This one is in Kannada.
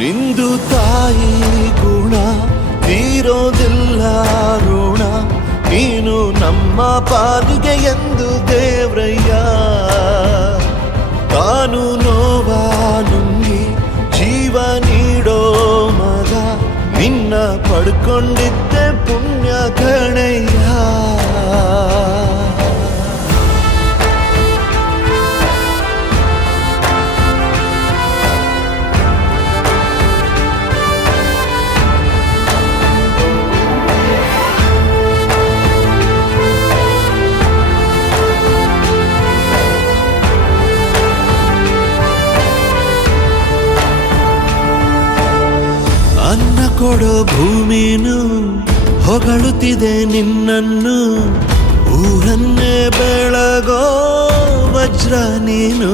ನಿಂದು ತಾಯಿ ಗುಣ ತೀರೋದಿಲ್ಲ ಋಣ, ನೀನು ನಮ್ಮ ಪಾಲಿಗೆ ಎಂದು ದೇವ್ರಯ್ಯ. ತಾನು ನೋವ ನುಂಗಿ ಜೀವ ನೀಡೋ ಮಗ, ನಿನ್ನ ಪಡ್ಕೊಂಡಿದ್ದೆ ಪುಣ್ಯ ಗಣಯ್ಯ. ಅನ್ನ ಕೊಡೋ ಭೂಮಿನು ಹೊಗಳುತ್ತಿದೆ ನಿನ್ನನ್ನು, ಊರನ್ನೇ ಬೆಳಗೋ ವಜ್ರ ನೀನು.